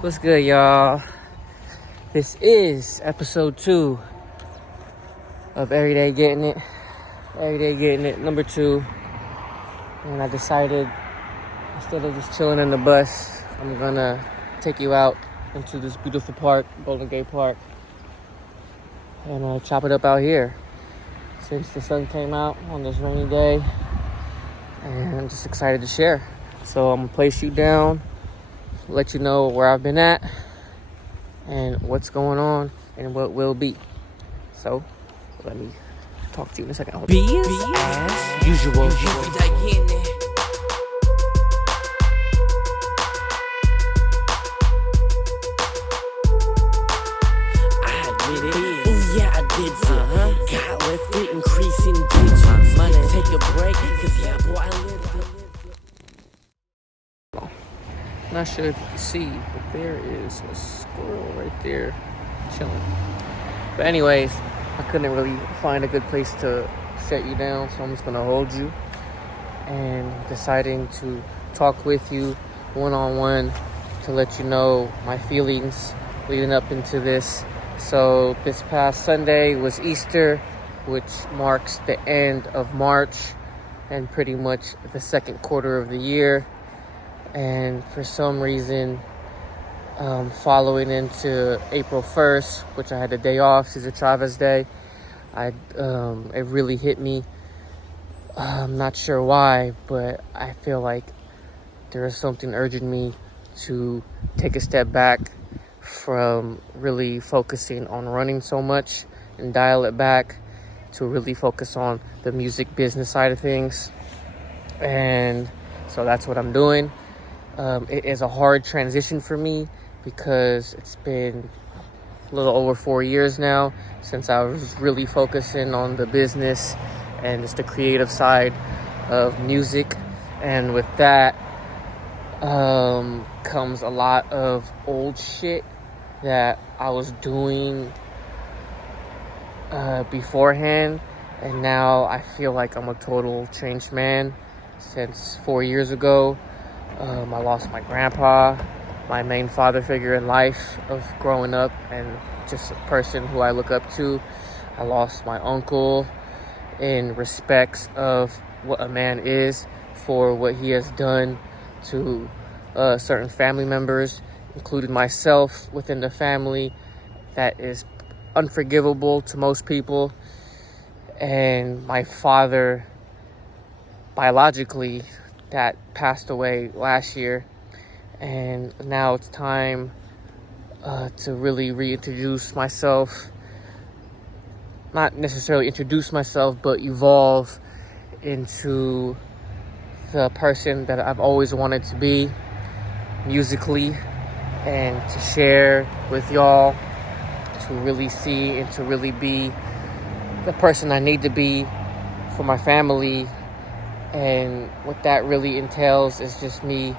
What's good, y'all? This is episode 2 of Everyday Getting It. Everyday Getting It, number 2. And I decided, instead of just chilling in the bus, I'm gonna take you out into this beautiful park, Golden Gate Park, and chop it up out here. Since the sun came out on this rainy day, and I'm just excited to share. So I'm gonna place you down, let you know where I've been at and what's going on and what will be. So let me talk to you in a second. Biz as usual. I did it. Oh yeah, I did it. Got left it, increasing digits. Money, take a break, cause yeah, boy, I lived. I'm not sure if you can see, but there is a squirrel right there chilling. But anyways, I couldn't really find a good place to set you down, so I'm just gonna hold you and deciding to talk with you one-on-one to let you know my feelings leading up into this. So this past Sunday was Easter, which marks the end of March and pretty much the second quarter of the year. And for some reason, following into April 1st, which I had a day off, Cesar Chavez Day, it really hit me. I'm not sure why, but I feel like there is something urging me to take a step back from really focusing on running so much and dial it back to really focus on the music business side of things. And so that's what I'm doing. It is a hard transition for me because it's been a little over 4 years now since I was really focusing on the business and just the creative side of music. And with that comes a lot of old shit that I was doing beforehand. And now I feel like I'm a total changed man since 4 years ago. I lost my grandpa, my main father figure in life of growing up and just a person who I look up to. I lost my uncle in respects of what a man is for what he has done to certain family members, including myself within the family. That is unforgivable to most people. And my father, biologically, that passed away last year, and now it's time to really reintroduce myself. Not necessarily introduce myself, but evolve into the person that I've always wanted to be musically, and to share with y'all, to really see and to really be the person I need to be for my family. And what that really entails is just me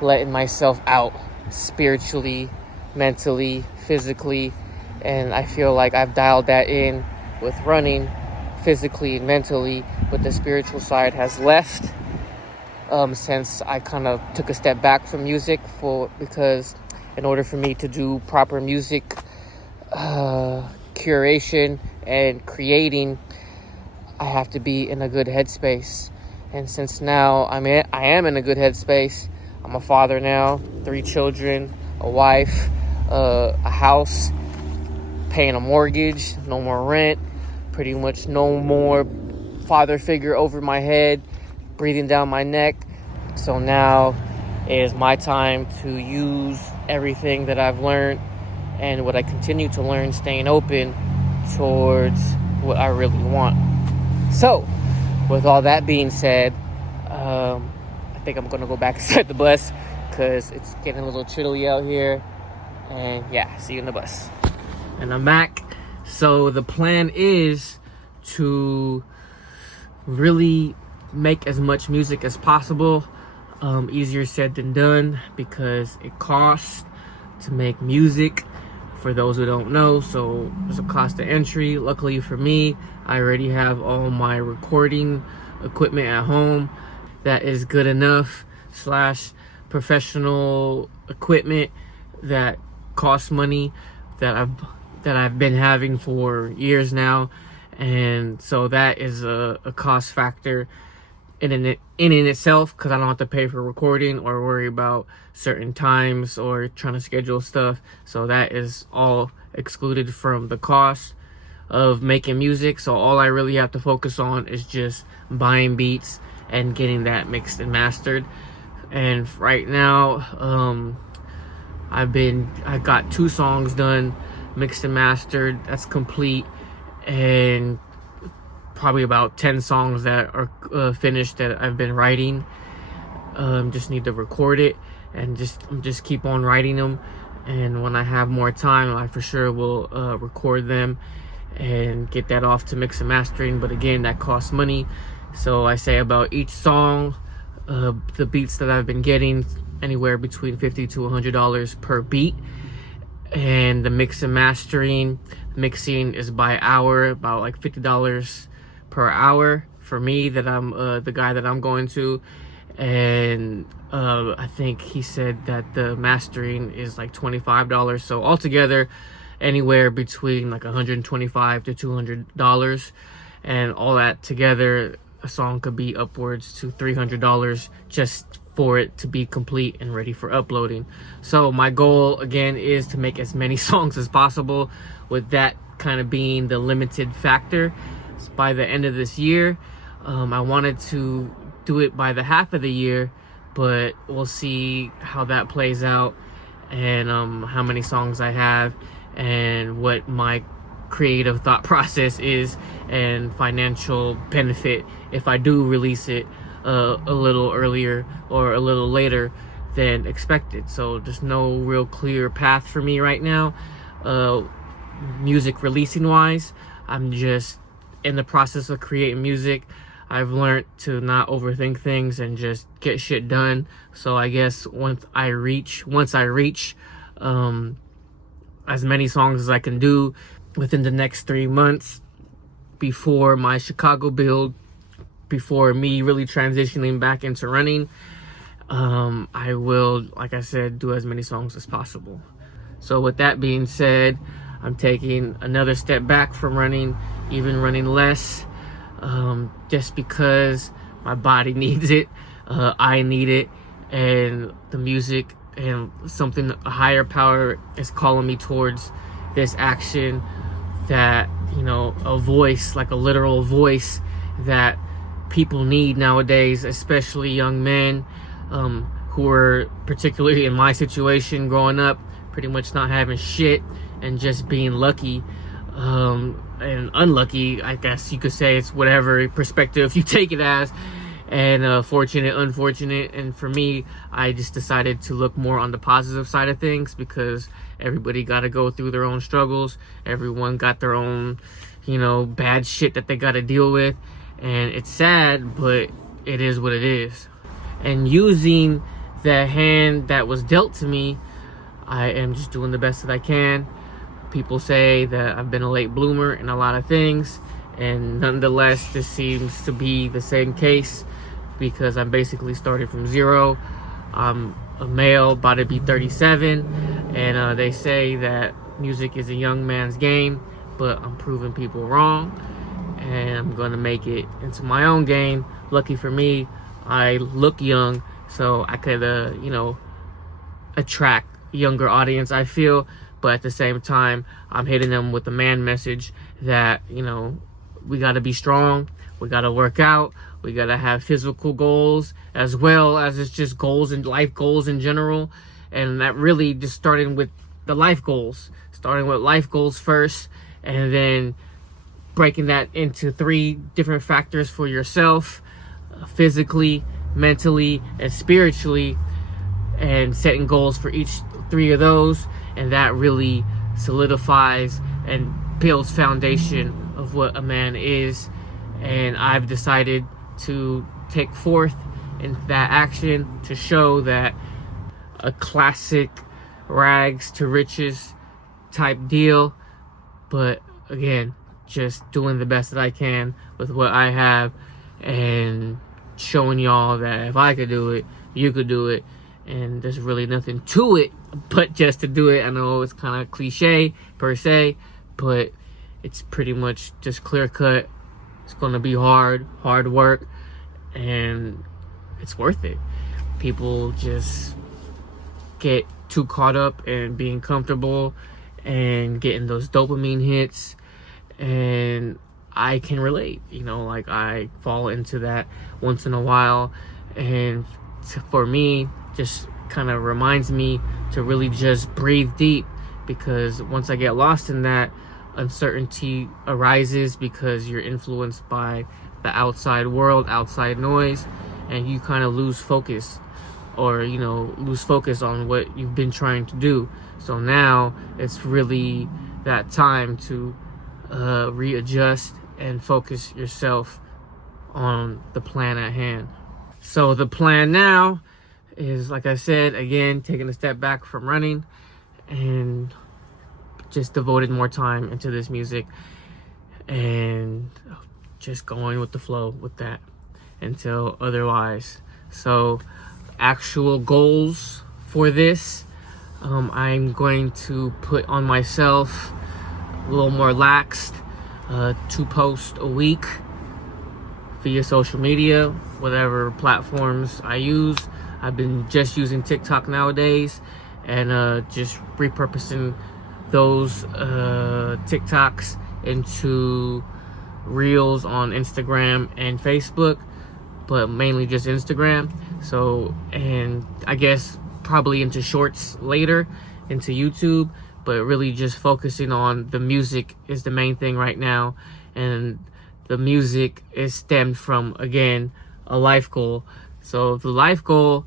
letting myself out spiritually, mentally, physically. And I feel like I've dialed that in with running physically and mentally, but the spiritual side has left since I kind of took a step back from music because in order for me to do proper music curation and creating, I have to be in a good headspace. And since now I am in a good headspace, I'm a father now, 3 children, a wife, a house, paying a mortgage, no more rent, pretty much no more father figure over my head, breathing down my neck. So now it is my time to use everything that I've learned and what I continue to learn, staying open towards what I really want. So, with all that being said, I think I'm going to go back inside the bus because it's getting a little chilly out here. And yeah, see you in the bus. And I'm back. So the plan is to really make as much music as possible. Easier said than done because it costs to make music. For those who don't know, so there's a cost to entry. Luckily for me, I already have all my recording equipment at home that is good enough / professional equipment that costs money that I've been having for years now, and so that is a cost factor in itself, because I don't have to pay for recording or worry about certain times or trying to schedule stuff. So that is all excluded from the cost of making music. So all I really have to focus on is just buying beats and getting that mixed and mastered. And right now, I got 2 songs done, mixed and mastered. That's complete, and probably about 10 songs that are finished that I've been writing. Just need to record it and just keep on writing them. And when I have more time, I for sure will record them and get that off to mix and mastering. But again, that costs money. So I say about each song, the beats that I've been getting, anywhere between $50 to $100 per beat. And the mix and mixing is by hour, about like $50 per hour for me, that I'm the guy that I'm going to. And I think he said that the mastering is like $25. So altogether, anywhere between like $125 to $200, and all that together, a song could be upwards to $300 just for it to be complete and ready for uploading. So my goal again is to make as many songs as possible, with that kind of being the limited factor. By the end of this year, I wanted to do it by the half of the year, but we'll see how that plays out, and how many songs I have, and what my creative thought process is, and financial benefit if I do release it a little earlier or a little later than expected. So there's no real clear path for me right now, music releasing wise. I'm just in the process of creating music. I've learned to not overthink things and just get shit done. So I guess once I reach as many songs as I can do within the next 3 months before my Chicago build, before me really transitioning back into running, I will, like I said, do as many songs as possible. So with that being said, I'm taking another step back from running, even running less, just because my body needs it, I need it, and the music and something, a higher power is calling me towards this action, that, you know, a voice, like a literal voice that people need nowadays, especially young men, who are, particularly in my situation growing up, pretty much not having shit and just being lucky, and unlucky, I guess you could say. It's whatever perspective you take it as, and fortunate, unfortunate. And for me, I just decided to look more on the positive side of things, because everybody got to go through their own struggles. Everyone got their own, you know, bad shit that they got to deal with, and it's sad, but it is what it is. And using the hand that was dealt to me, I am just doing the best that I can. People say that I've been a late bloomer in a lot of things, and nonetheless, this seems to be the same case, because I'm basically starting from zero. I'm a male, about to be 37, and they say that music is a young man's game, but I'm proving people wrong, and I'm gonna make it into my own game. Lucky for me, I look young, so I could, you know, attract younger audience, I feel. But at the same time, I'm hitting them with the man message that, you know, we got to be strong, we got to work out, we got to have physical goals, as well as it's just goals and life goals in general. And that really just starting with the life goals, starting with life goals first, and then breaking that into 3 different factors for yourself, physically, mentally, and spiritually, and setting goals for each 3 of those. And that really solidifies and builds foundation of what a man is. And I've decided to take forth in that action to show that a classic rags to riches type deal, but again, just doing the best that I can with what I have, and showing y'all that if I could do it, you could do it. and there's really nothing to it but just to do it. I know it's kind of cliche per se, but it's pretty much just clear cut. It's gonna be hard work, and it's worth it. People just get too caught up in being comfortable and getting those dopamine hits, and I can relate. Like, I fall into that once in a while, and for me, just kind of reminds me to really just breathe deep, because once I get lost in that, uncertainty arises because you're influenced by the outside world, outside noise, and you kind of lose focus, or lose focus on what you've been trying to do. So now it's really that time to readjust and focus yourself on the plan at hand. So the plan now is, like I said, again, taking a step back from running and just devoted more time into this music, and just going with the flow with that until otherwise. So actual goals for this, I'm going to put on myself a little more laxed, 2 posts a week via social media, whatever platforms I use. I've been just using TikTok nowadays, and just repurposing those TikToks into reels on Instagram and Facebook, but mainly just Instagram. So, and I guess probably into shorts later, into YouTube, but really just focusing on the music is the main thing right now. And the music is stemmed from, again, a life goal. So the life goal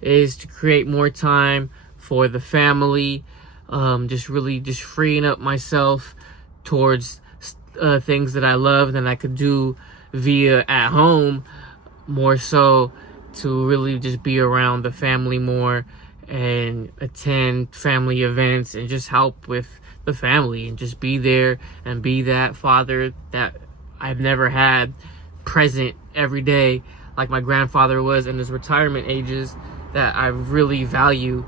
is to create more time for the family, just freeing up myself towards things that I love that I could do via at home, more so to really just be around the family more and attend family events and just help with the family and just be there and be that father that I've never had present every day like my grandfather was in his retirement ages, that I really value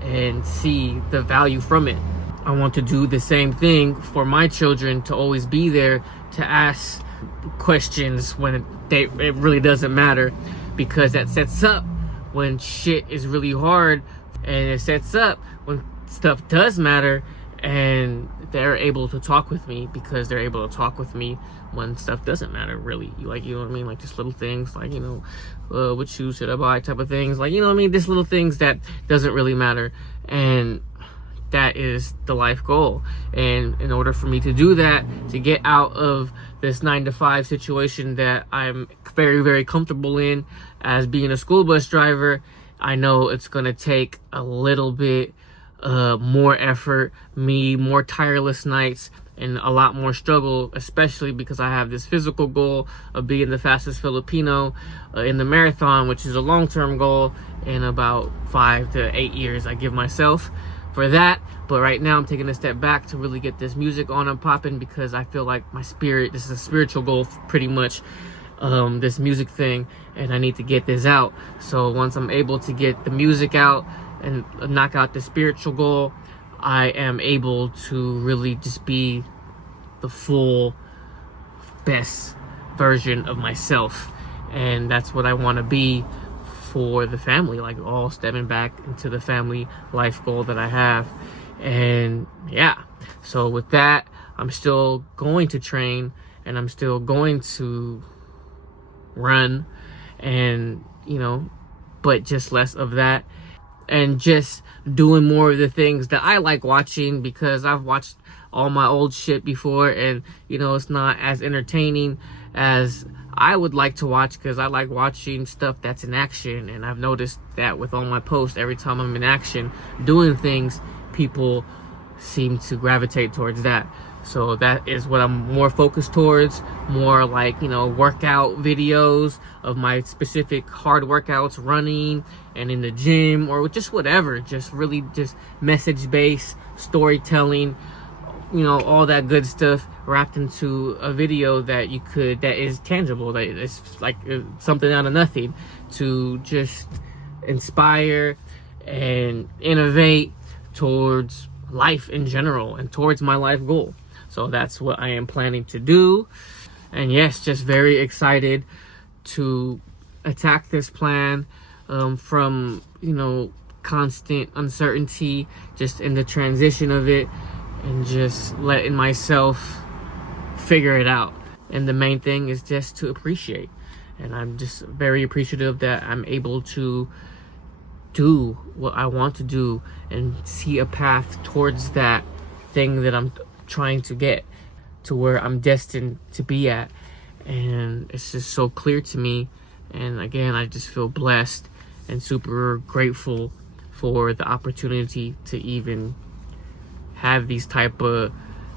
and see the value from it. I want to do the same thing for my children, to always be there to ask questions when it really doesn't matter, because that sets up when shit is really hard, and it sets up when stuff does matter, and they're able to talk with me because they're able to talk with me when stuff doesn't matter, really. Like, you know what I mean? Like, just little things, like, what shoes should I buy type of things. Like, you know what I mean? Just little things that doesn't really matter. And that is the life goal. And in order for me to do that, to get out of this 9-to-5 situation that I'm very, very comfortable in as being a school bus driver, I know it's going to take a little bit more effort, more tireless nights, and a lot more struggle, especially because I have this physical goal of being the fastest Filipino in the marathon, which is a long-term goal in about 5 to 8 years I give myself for that. But right now I'm taking a step back to really get this music on and popping, because I feel like this is a spiritual goal pretty much, this music thing, and I need to get this out. So once I'm able to get the music out and knock out the spiritual goal, I am able to really just be the full best version of myself. And that's what I want to be for the family, like all stepping back into the family life goal that I have. And yeah, so with that, I'm still going to train, and I'm still going to run, and but just less of that, and just doing more of the things that I like watching, because I've watched all my old shit before, and it's not as entertaining as I would like to watch, because I like watching stuff that's in action. And I've noticed that with all my posts, every time I'm in action doing things, people seem to gravitate towards that. So that is what I'm more focused towards, more like, workout videos of my specific hard workouts, running and in the gym, or just whatever, just really just message-based storytelling, all that good stuff wrapped into a video that is tangible, that is like something out of nothing, to just inspire and innovate towards life in general and towards my life goal. So that's what I am planning to do. And yes, just very excited to attack this plan, from, constant uncertainty, just in the transition of it, and just letting myself figure it out. And the main thing is just to appreciate. And I'm just very appreciative that I'm able to do what I want to do and see a path towards that thing that I'm trying to get to, where I'm destined to be at. And it's just so clear to me. And again, I just feel blessed and super grateful for the opportunity to even have these type of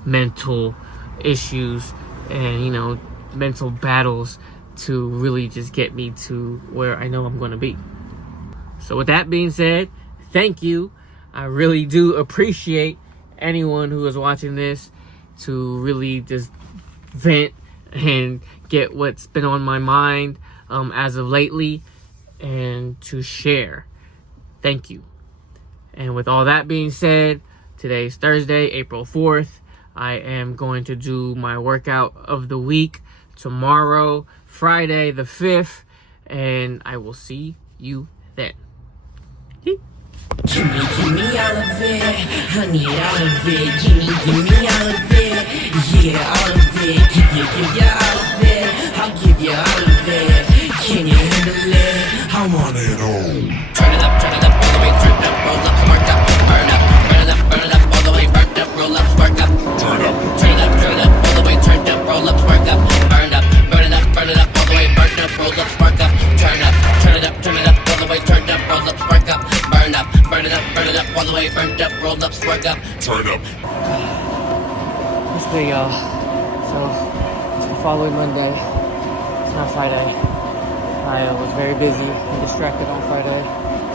mental issues and, mental battles to really just get me to where I know I'm going to be. So with that being said, thank you. I really do appreciate anyone who is watching this to really just vent and get what's been on my mind as of lately, and to share. Thank you. And with all that being said, today's Thursday, April 4th. I am going to do my workout of the week tomorrow, Friday the 5th, and I will see you then. Give me all of it, honey, all of it. Give me all of it, yeah, all of it. Give you all of it, I'll give you all of it. Can you handle it? I want it all. Turn it up, all the way turned up, roll up, spark up, burn it up, all the way burnt up, roll up, spark up. Turn it up, all the way turned up, roll up, spark up, burn it up, all the way burnt up, roll up, spark up. Turn it up, all the way turned up, roll up, spark up, burn it up, all the way burnt up, roll up, spark up. Turn up. This day, y'all. So it's the following Monday. It's not Friday. I was very busy and distracted on Friday.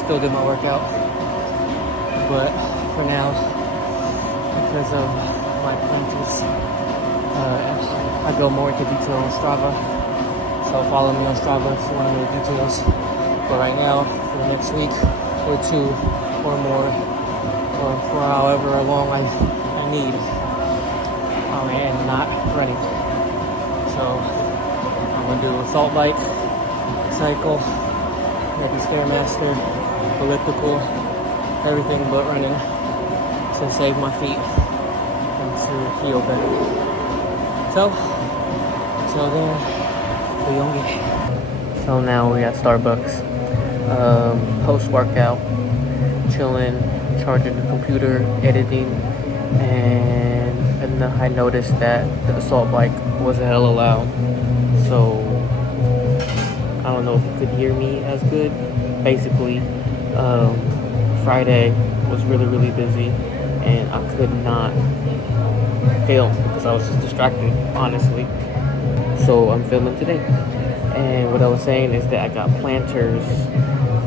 Still did my workout, but for now, because of my apprentice, I go more into detail on Strava. So follow me on Strava if you want to know the details. But right now, for the next week or two or more, or for however long I need, and not running. So I'm gonna do assault bike, cycle, maybe Stairmaster, elliptical, everything but running, to save my feet and to heal better. So, until then, we gonna get it. So now we at Starbucks, post-workout, chilling, charging the computer, editing, and I noticed that the assault bike was hella loud. So I don't know if you could hear me as good. Basically, Friday was really busy, and I could not film because I was just distracted, honestly. So I'm filming today. And what I was saying is that I got planters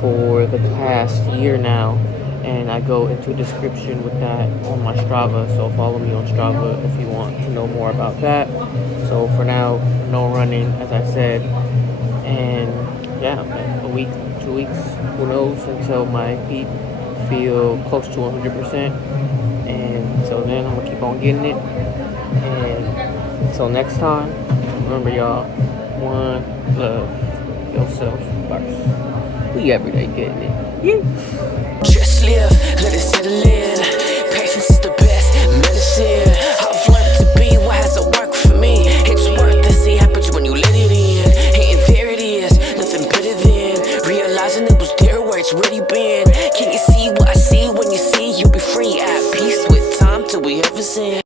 for the past year now, and I go into a description with that on my Strava. So follow me on Strava if you want to know more about that. So for now, no running, as I said. And yeah, a week, 2 weeks, who knows, until my feet feel close to 100%. And until then, I'm gonna keep on getting it. And until next time, remember y'all, one, love yourself first. We everyday getting it. Yeah. Just live, let it settle in. Patience is the best medicine. I've learned to be what hasn't worked for me. It's worth to see happens when you let it in. And there it is, nothing better than realizing it was there where it's already been. Can you see what